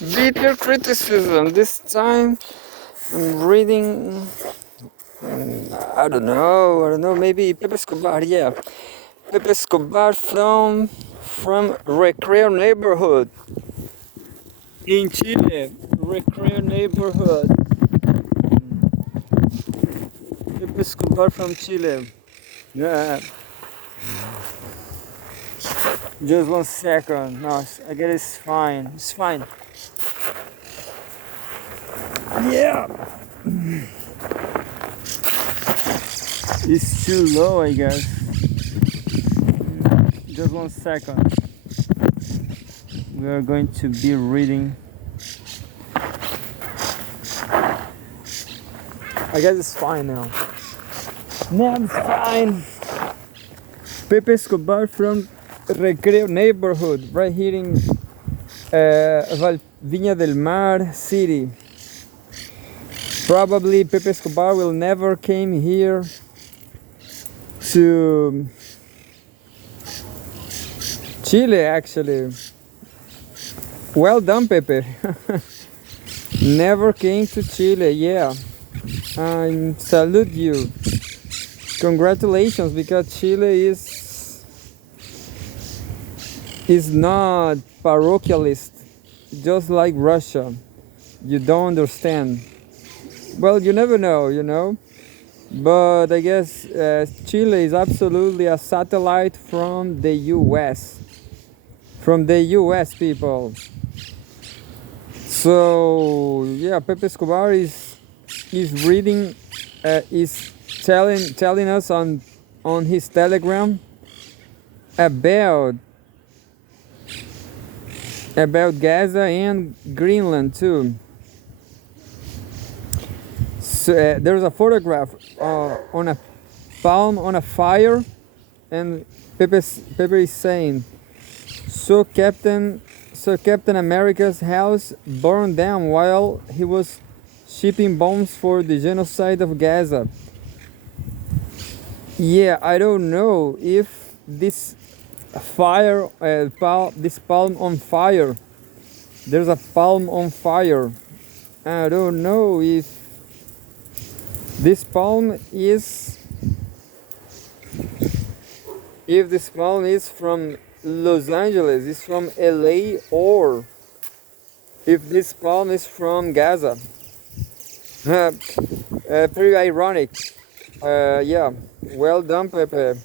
Video criticism. This time I'm reading. I don't know. Maybe Pepe Escobar. Yeah, Pepe Escobar from Recreo neighborhood in Chile. Recreo neighborhood. Pepe Escobar from Chile. Yeah. Just 1 second. No, I guess it's fine. It's fine. Yeah. It's too low, I guess. Just 1 second. We are going to be reading. I guess it's fine now. Now it's fine. Pepe Escobar from Recreo neighborhood, right here in Viña del Mar city. Probably Pepe Escobar will never came here to Chile, actually. Well done, Pepe. Never came to Chile, yeah. I salute you. Congratulations, because Chile is not parochialist, just like Russia. You don't understand. Well, you never know, you know. But I guess Chile is absolutely a satellite from the US. From the US, people. So yeah, Pepe Escobar is reading, is telling us on his Telegram about Gaza and Greenland too. So there's a photograph on a palm on a fire, and Pepe is saying, So Captain America's house burned down while he was shipping bombs for the genocide of Gaza. Yeah, I don't know if this fire, this palm on fire. There's a palm on fire. I don't know if this palm is from Los Angeles, it's from LA, or if this palm is from Gaza. Pretty ironic. Yeah, well done, Pepe.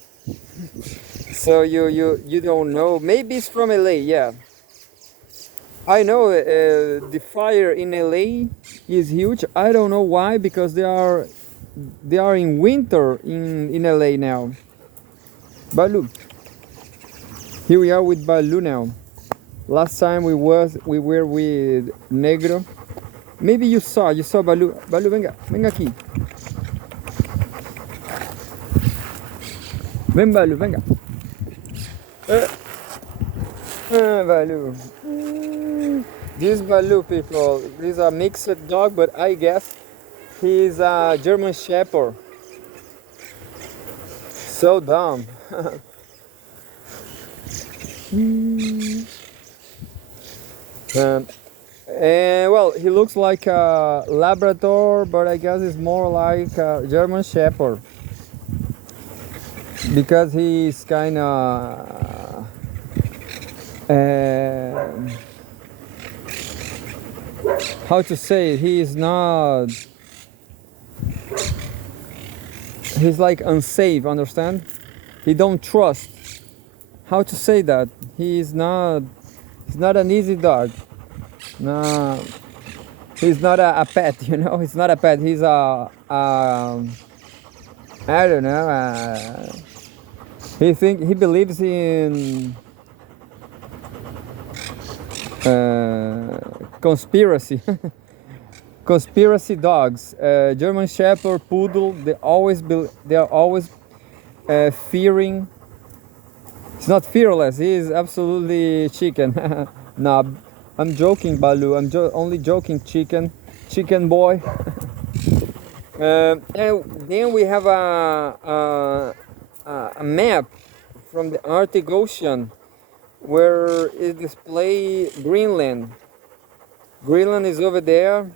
So you don't know. Maybe it's from LA, yeah. I know the fire in LA is huge. I don't know why, because they are in winter in LA now. Balu. Here we are with Balu now. Last time we were with Negro. Maybe you saw Balu. Balu, venga aquí. Ven, Balu, venga. Balu. This Balu, people, this is a mixed dog, but I guess he's a German Shepherd. So dumb. And well, he looks like a Labrador, but I guess it's more like a German Shepherd, because he's kind of how to say it? He's like unsafe, understand? He don't trust. How to say that? He's not an easy dog. No, he's not a pet, you know. He's not a pet. He's I don't know. He believes in conspiracy. Conspiracy dogs. German Shepherd, Poodle. They are always fearing. He's not fearless. He is absolutely chicken. Nah, I'm joking, Balu. I'm only joking, chicken boy. And then we have a map from the Arctic Ocean where it displays Greenland. Greenland is over there.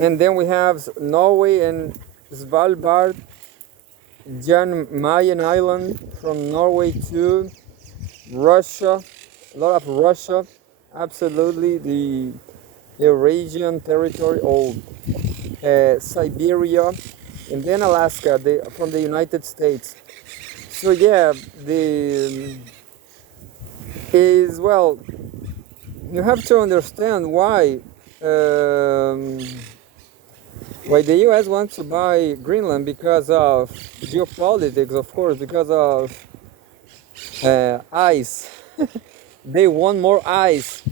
And then we have Norway and Svalbard, Jan Mayen Island from Norway too. Russia, a lot of Russia, absolutely the Eurasian territory, or Siberia, and then Alaska, from the United States. So yeah, the is well, you have to understand why the U.S. wants to buy Greenland, because of geopolitics, of course, because of ice. They want more ice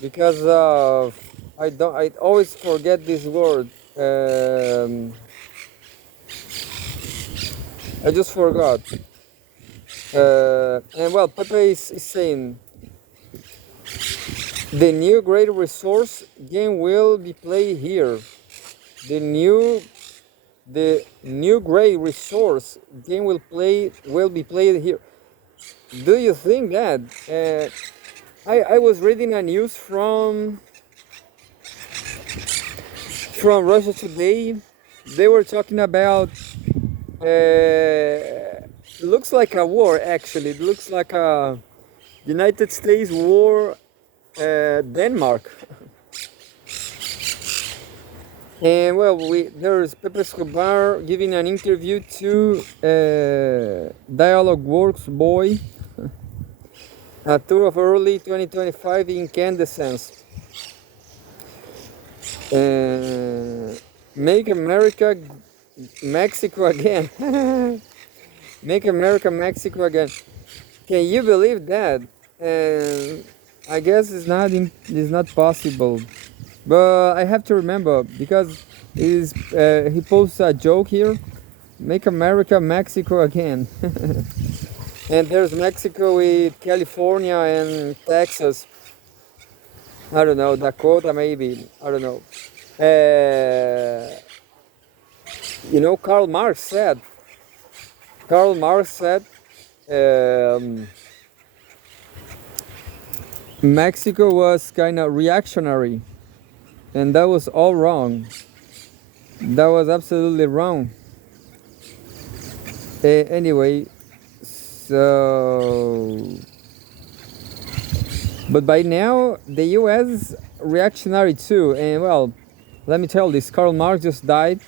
because of I always forget this word. I just forgot. And well, Pepe is saying the new great resource game will be played here. The new great resource game will be played here. Do you think that? I was reading a news from Russia today. They were talking about looks like a war, actually. It looks like a United States war, Denmark. And well, there's Pepe Escobar giving an interview to Dialogue Works Boy, a tour of early 2025 incandescence. Make America Mexico again. Make America Mexico again. Can you believe that? I guess it's not possible. But I have to remember, because he posts a joke here. Make America Mexico again. And there's Mexico with California and Texas. I don't know, Dakota maybe. I don't know. Karl Marx said Mexico was kind of reactionary, and that was all wrong. That was absolutely wrong. Anyway, so but by now the US is reactionary too, and well, let me tell you this, Karl Marx just died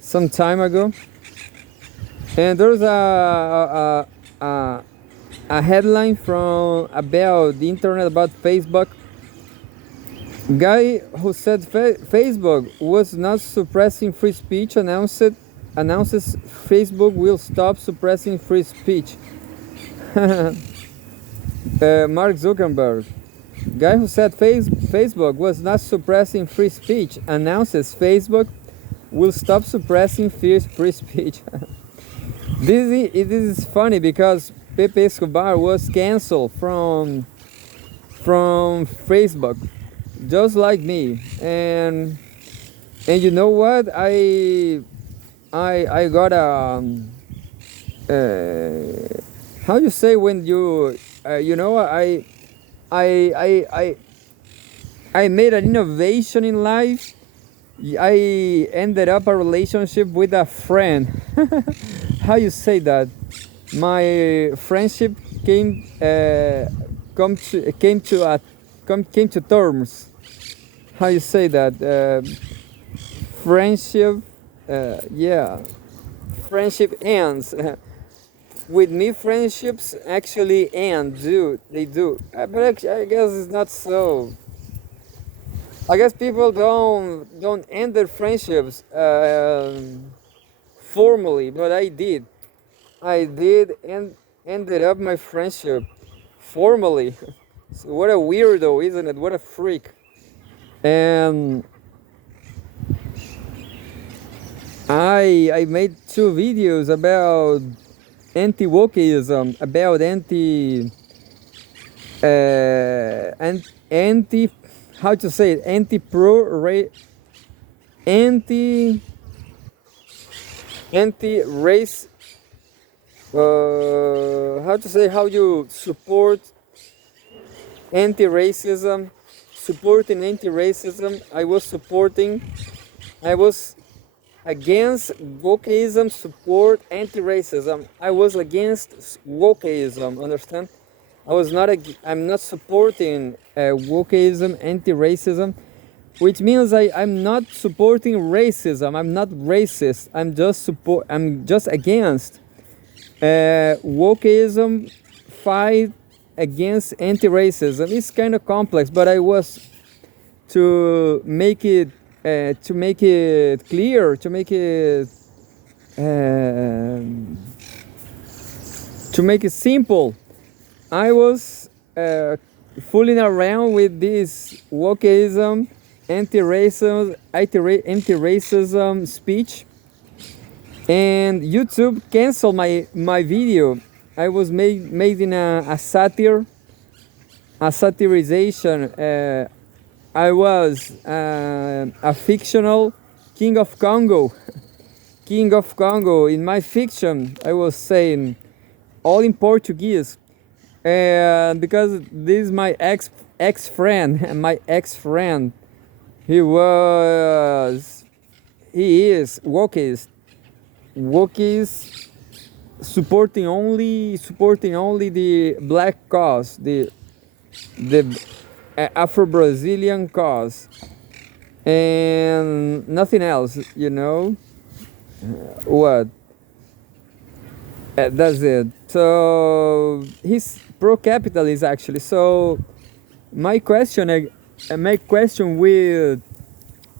some time ago, and there's a headline from about the internet, about Facebook. Guy who said Facebook was not suppressing free speech announces Facebook will stop suppressing free speech. Mark Zuckerberg. Guy who said Facebook was not suppressing free speech announces Facebook will stop suppressing free speech. This is funny, because Pepe Escobar was cancelled from Facebook, just like me, and you know what? I got a how you say when you I made an innovation in life. I ended up a relationship with a friend. How you say that? My friendship came to terms. How you say that? Friendship, yeah. Friendship ends. With me, friendships actually end. They do. But I guess it's not so. I guess people don't end their friendships formally, but I did. And ended up my friendship formally. So what a weirdo, isn't it? What a freak. And I made 2 videos about anti-wokeism, about anti how to say it, anti-race, how to say, how you support anti-racism. supporting anti-racism. I was against wokeism, support anti-racism. I was against wokeism, understand? I'm not supporting wokeism, anti-racism, which means I'm not supporting racism. I'm not racist. I'm just against wokeism, fight against anti-racism. It's kind of complex, but I was to make it clear, to make it simple. I was fooling around with this wokeism, anti-racism speech, and YouTube canceled my video. I was made in a satirization. I was a fictional king of Congo. King of Congo. In my fiction, I was saying all in Portuguese. And because this is my ex-friend, my ex-friend, he is wokeist, supporting only the black cause, the Afro-Brazilian cause, and nothing else, you know. What? That's it. So he's pro-capitalist actually. So my question with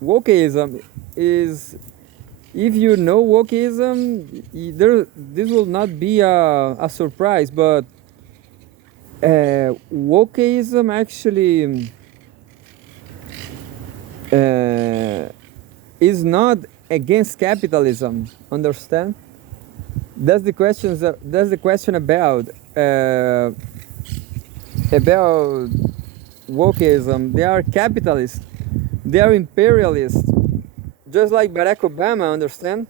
wokeism is, if you know wokeism, this will not be a surprise, but wokeism actually is not against capitalism. Understand? That's the question. That's the question about wokeism. They are capitalists. They are imperialists. Just like Barack Obama. Understand?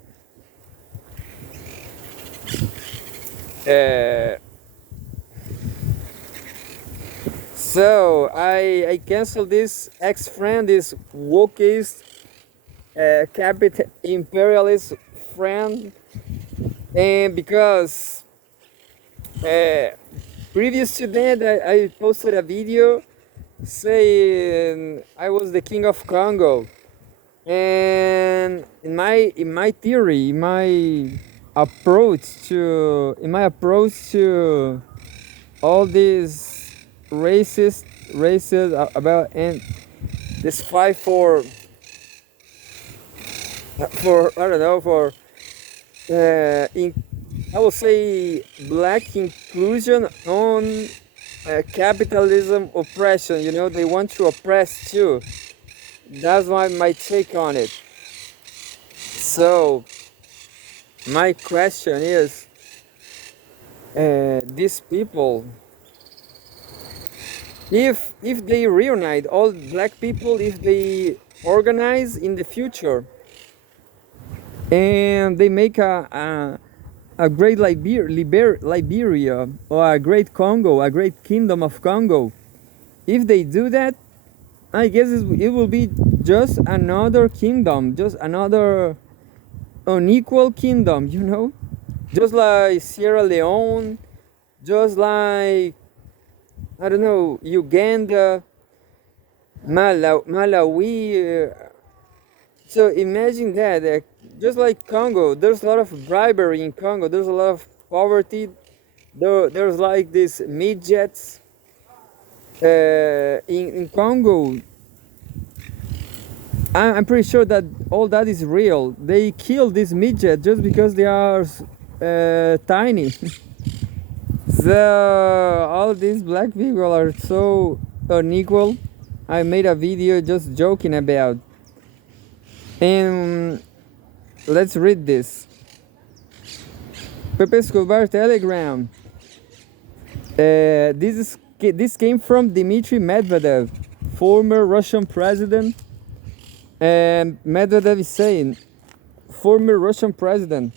So I canceled this ex-friend, this wokeist, imperialist friend, and because previous to that I posted a video saying I was the king of Congo, and in my theory, in my approach to all these racist about and this fight for I don't know, for I will say black inclusion on capitalism oppression. You know, they want to oppress too. That's my take on it. So my question is, these people, if they reunite all black people, if they organize in the future and they make a great Liberia, or a great Congo, a great kingdom of Congo, if they do that, I guess it will be just another kingdom, just another unequal kingdom, you know, just like Sierra Leone, just like, I don't know, Uganda, Malawi. So imagine that, just like Congo, there's a lot of bribery in Congo, there's a lot of poverty, there's like these midgets in Congo. I'm pretty sure that all that is real. They kill this midget just because they are tiny. So all these black people are so unequal. I made a video just joking about. And let's read this. Pepe Escobar Telegram. This came from Dmitry Medvedev, former Russian president. And Medvedev is saying, former Russian president,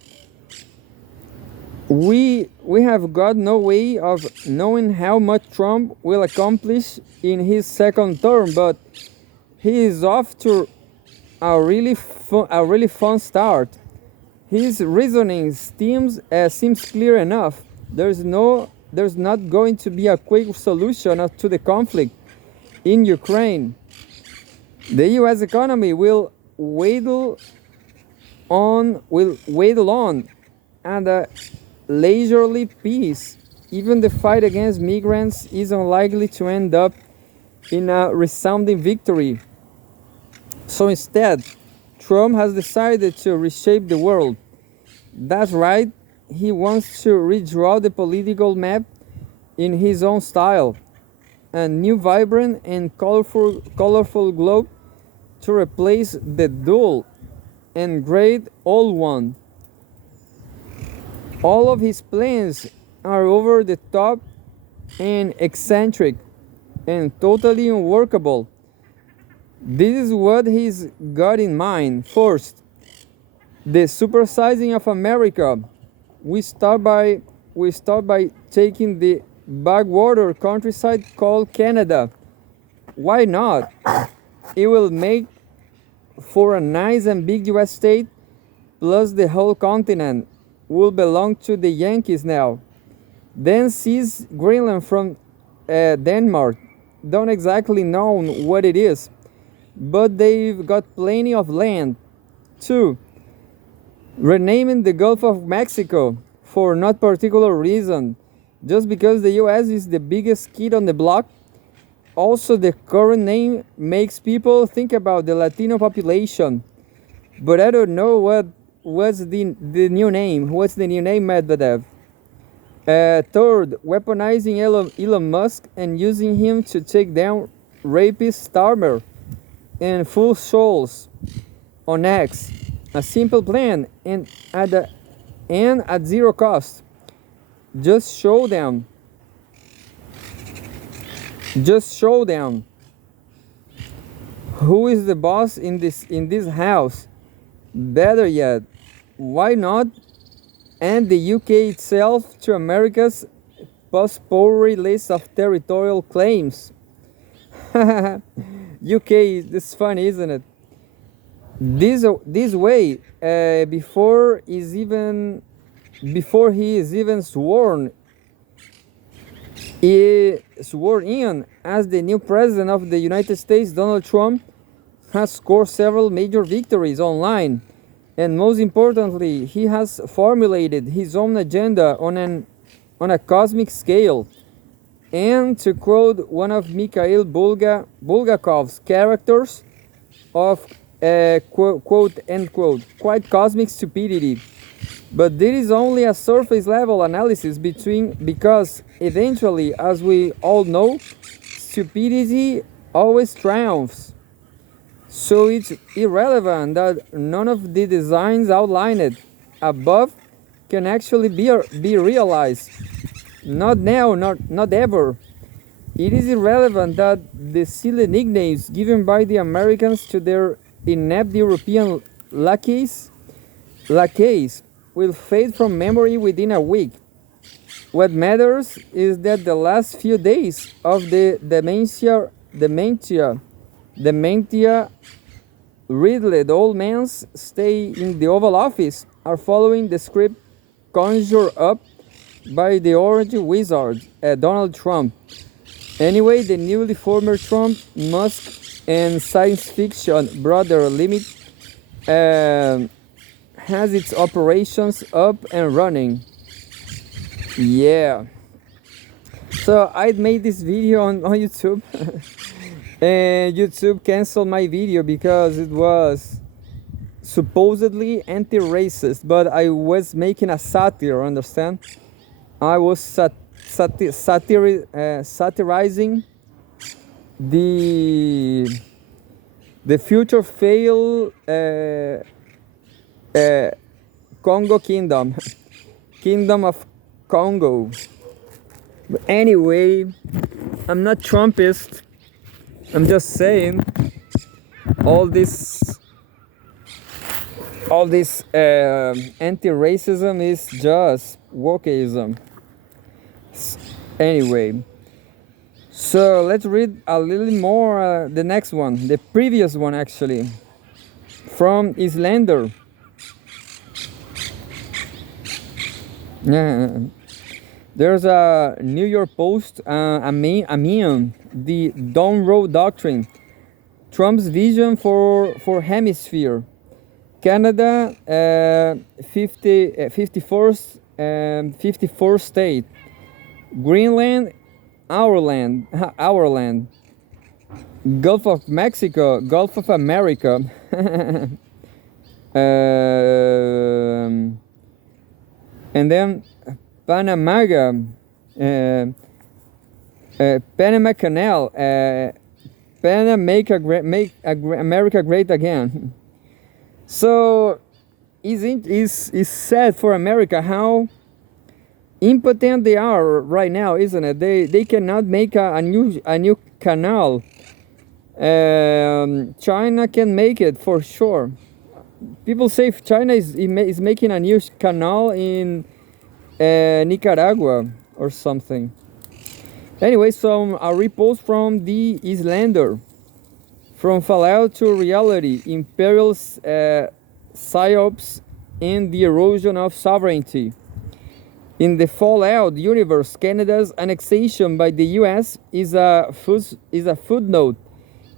We have got no way of knowing how much Trump will accomplish in his second term, but he is off to a really fun start. His reasoning seems clear enough. There's not going to be a quick solution to the conflict in Ukraine. The U.S. economy will waddle on at a leisurely pace. Even the fight against migrants is unlikely to end up in a resounding victory. So instead, Trump has decided to reshape the world. That's right, he wants to redraw the political map in his own style. A new vibrant and colorful globe to replace the dull and great old one. All of his plans are over the top and eccentric and totally unworkable. This is what he's got in mind. First, the supersizing of America. We start by taking the backwater countryside called Canada. Why not? It will make for a nice and big US state, plus the whole continent will belong to the Yankees now. Then seize Greenland from Denmark. Don't exactly know what it is, but they've got plenty of land. 2. Renaming the Gulf of Mexico for not particular reason, just because the US is the biggest kid on the block. Also, the current name makes people think about the Latino population, but I don't know what's the new name. What's the new name, Medvedev? Third, weaponizing Elon Musk and using him to take down rapist Starmer and fool souls on X. A simple plan and at zero cost. Just show them who is the boss in this house. Better yet, why not add the UK itself to America's potpourri list of territorial claims? UK, this is funny, isn't it? This way, before he is even sworn in as the new president of the United States, Donald Trump has scored several major victories online, and most importantly, he has formulated his own agenda on a cosmic scale. And to quote one of Mikhail Bulgakov's characters of quote end quote, quite cosmic stupidity. But this is only a surface level analysis because eventually, as we all know, stupidity always triumphs. So it's irrelevant that none of the designs outlined above can actually be realized. Not now, not ever. It is irrelevant that the silly nicknames given by the Americans to their inept European lackeys will fade from memory within a week. What matters is that the last few days of the dementia riddled old man's stay in the Oval Office are following the script conjured up by the orange wizard, Donald Trump. Anyway, the newly former Trump, Musk, and science fiction brother Limit has its operations up and running. Yeah. So I made this video on YouTube and YouTube canceled my video because it was supposedly anti-racist, but I was making a satire, understand? I was satirizing the future failed Congo kingdom of Congo. But anyway, I'm not Trumpist. I'm just saying all this anti-racism is just wokeism. Anyway, so let's read a little more the next one, the previous one actually, from Islander. Yeah. There's a New York Post, a meme, the Down Road Doctrine, Trump's vision for hemisphere. Canada, 54th state. Greenland, our land, our land. Gulf of Mexico, Gulf of America. And then Panama, Panama Canal, Panama make America great again. So it's sad for America how impotent they are right now, isn't it? They cannot make a new canal. China can make it for sure. People say China is making a new canal in Nicaragua or something. Anyway, a repost from the Islander. From fallout to reality, imperial psyops and the erosion of sovereignty. In the Fallout universe, Canada's annexation by the US is a footnote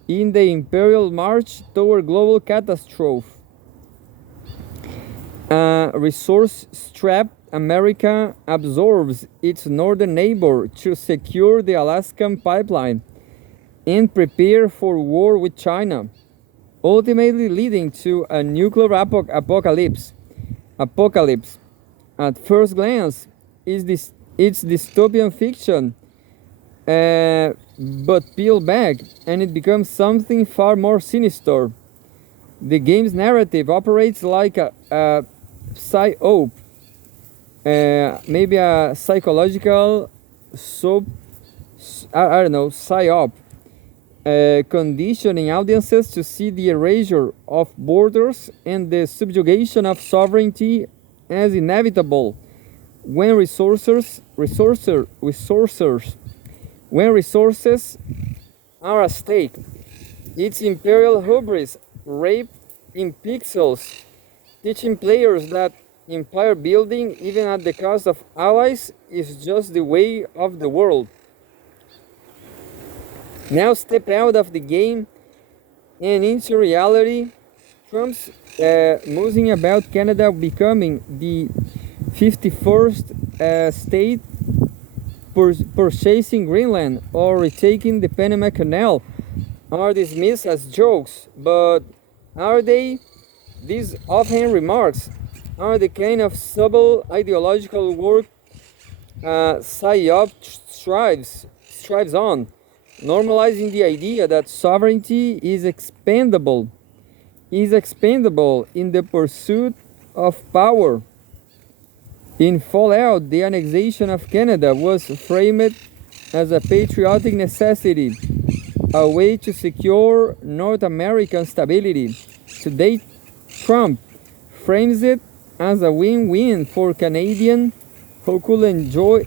in the imperial march toward global catastrophe. Resource-strapped America absorbs its northern neighbor to secure the Alaskan pipeline and prepare for war with China, ultimately leading to a nuclear apocalypse. At first glance, it's dystopian fiction, but peel back and it becomes something far more sinister. The game's narrative operates like a psyop, maybe a psychological psyop, conditioning audiences to see the erasure of borders and the subjugation of sovereignty as inevitable when resources are at stake. It's imperial hubris, raped in pixels, teaching players that empire building, even at the cost of allies, is just the way of the world. Now step out of the game and into reality. Trump's musing about Canada becoming the 51st state, purchasing Greenland or retaking the Panama Canal are dismissed as jokes, but are they? These offhand remarks are the kind of subtle ideological work PSYOP strives on, normalizing the idea that sovereignty is expendable in the pursuit of power. In Fallout, the annexation of Canada was framed as a patriotic necessity, a way to secure North American stability. Today, Trump frames it as a win-win for Canadians who could enjoy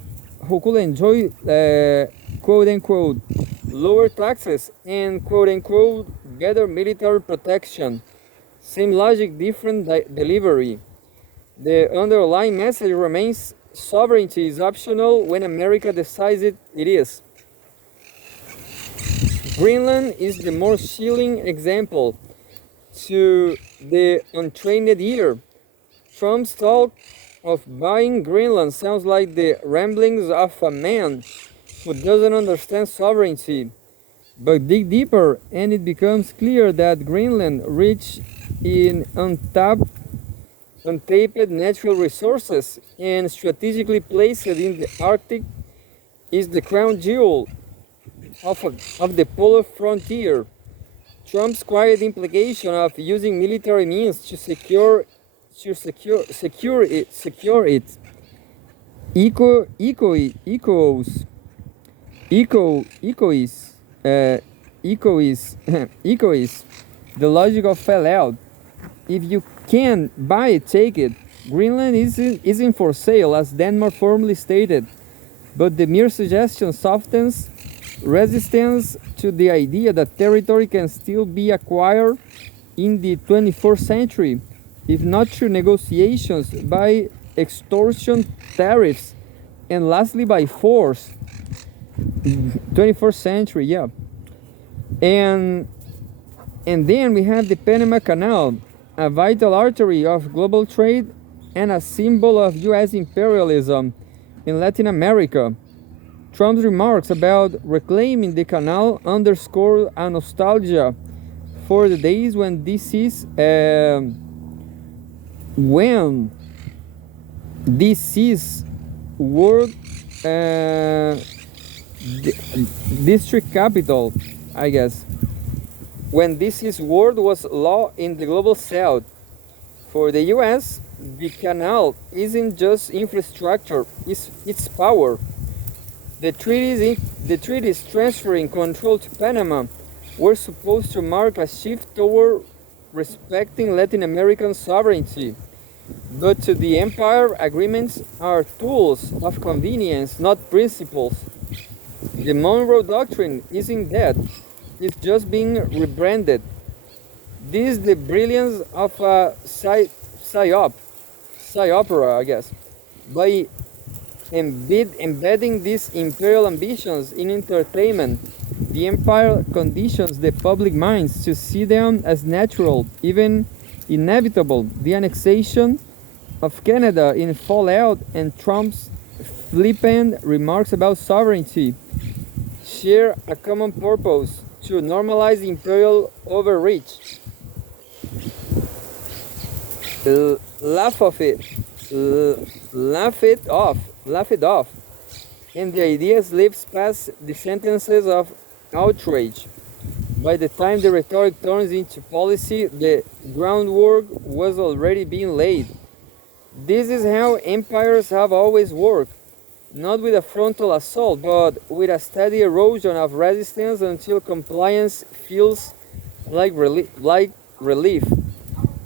quote-unquote lower taxes and quote-unquote better military protection. Same logic, different delivery. The underlying message remains: sovereignty is optional when America decides it is. Greenland is the more chilling example. To the untrained ear, Trump's talk of buying Greenland sounds like the ramblings of a man who doesn't understand sovereignty. But dig deeper and it becomes clear that Greenland, rich in untapped natural resources and strategically placed in the Arctic, is the crown jewel of the polar frontier. Trump's quiet implication of using military means to secure it echoes the logic of Fallout. If you can buy it, take it. Greenland isn't for sale, as Denmark formally stated, but the mere suggestion softens resistance to the idea that territory can still be acquired in the 21st century, if not through negotiations, by extortion tariffs, and lastly by force. 21st century, yeah. And then we have the Panama Canal, a vital artery of global trade and a symbol of US imperialism in Latin America. Trump's remarks about reclaiming the canal underscore a nostalgia for the days when DC's world district capital, I guess. When DC's word was law in the global south. For the US, the canal isn't just infrastructure, it's power. The treaties transferring control to Panama were supposed to mark a shift toward respecting Latin American sovereignty. But to the empire, agreements are tools of convenience, not principles. The Monroe Doctrine isn't dead, it's just being rebranded. This is the brilliance of a psyopera, I guess. By embedding these imperial ambitions in entertainment, the empire conditions the public minds to see them as natural, even inevitable. The annexation of Canada in Fallout and Trump's flippant remarks about sovereignty share a common purpose: to normalize imperial overreach. Laugh it off, and the idea slips past the sentences of outrage. By the time the rhetoric turns into policy, the groundwork was already being laid. This is how empires have always worked, not with a frontal assault, but with a steady erosion of resistance until compliance feels like relief.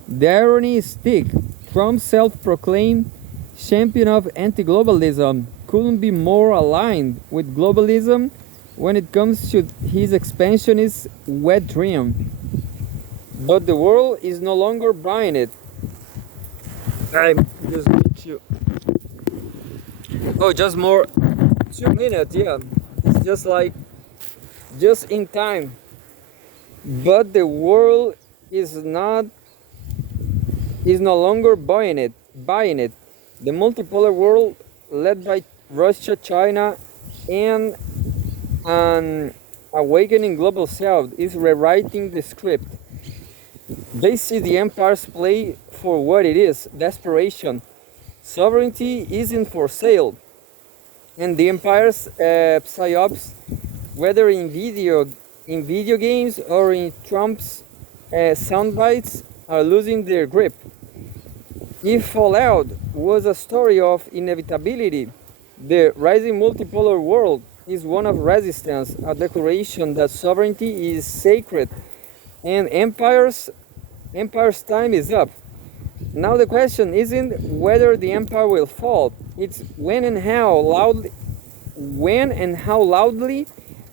The irony is thick. Trump's self-proclaimed champion of anti-globalism couldn't be more aligned with globalism when it comes to his expansionist wet dream. But the world is no longer buying it. I just need to... Oh, just more 2 minutes, yeah. It's just in time. But the world is no longer buying it. The multipolar world, led by Russia, China, and an awakening global south, is rewriting the script. They see the empire's play for what it is: desperation. Sovereignty isn't for sale, and the empire's psyops, whether in video games or in Trump's soundbites, are losing their grip. If Fallout was a story of inevitability, the rising multipolar world is one of resistance, a declaration that sovereignty is sacred and empire's time is up. Now the question isn't whether the empire will fall, it's when and how loudly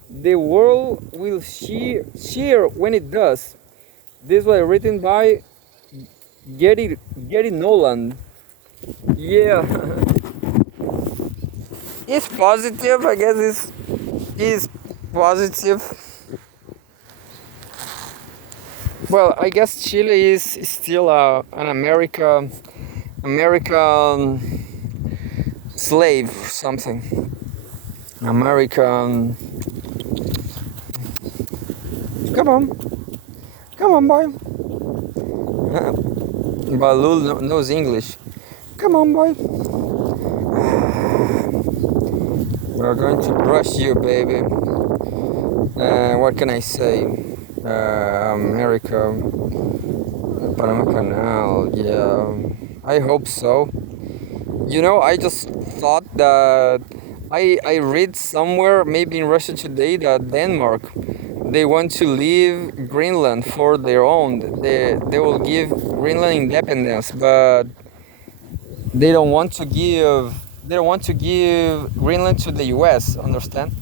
the world will cheer when it does. This was written by Gary Nolan. Yeah. It's positive, I guess it's positive. Well, I guess Chile is still an American slave or something. American. Come on, boy. Balul knows English. Come on, boy. We're going to brush you, baby. What can I say? America, Panama Canal. Yeah, I hope so. You know, I just thought that I read somewhere, maybe in Russia Today, that Denmark, they want to leave Greenland for their own. They will give Greenland independence, but They don't want to give. They don't want to give Greenland to the U.S. Understand?